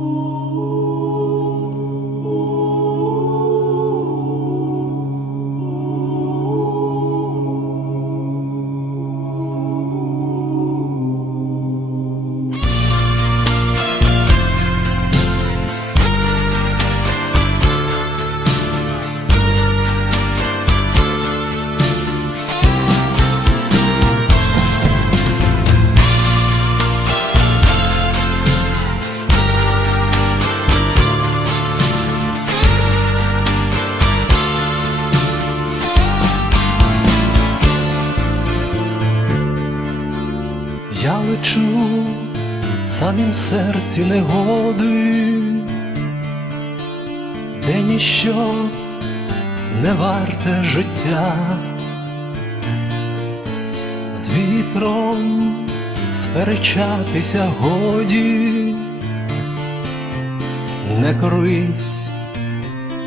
Ooh. Я лечу самім серці негоди, де ніщо не варте життя, з вітром сперечатися годі, не корись,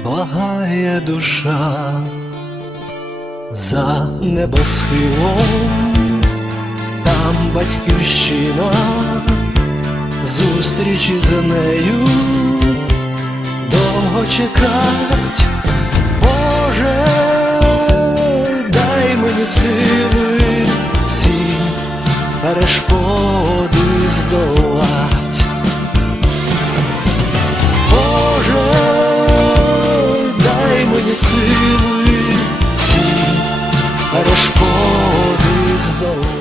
благає душа за небосхилом там батьківщина, зустрічі за нею довго чекать, Боже, дай мені сили всі перешкоди здолать. Боже, дай мені сили всі перешкоди здолать.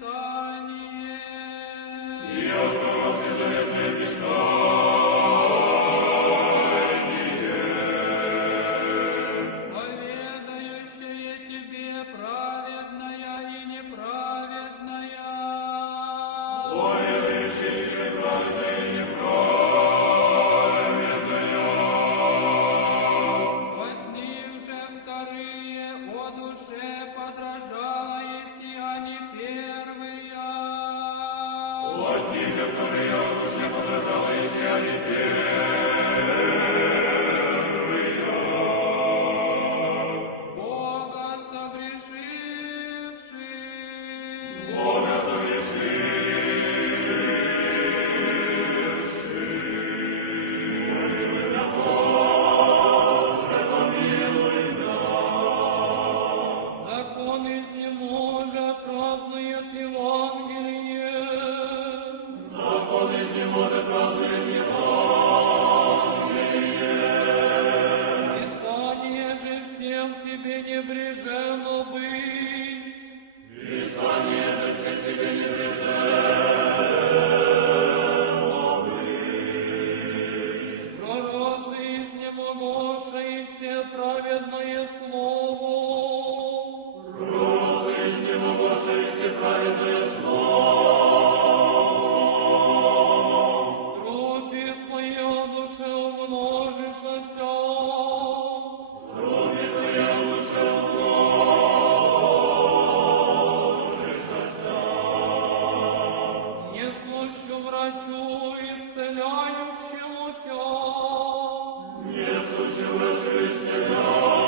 стане. І от Бога все заветное писал. Одні же втори, а душа подражалися. врачу, исцеляющего тебя. Иисус, живешь, исцеляющего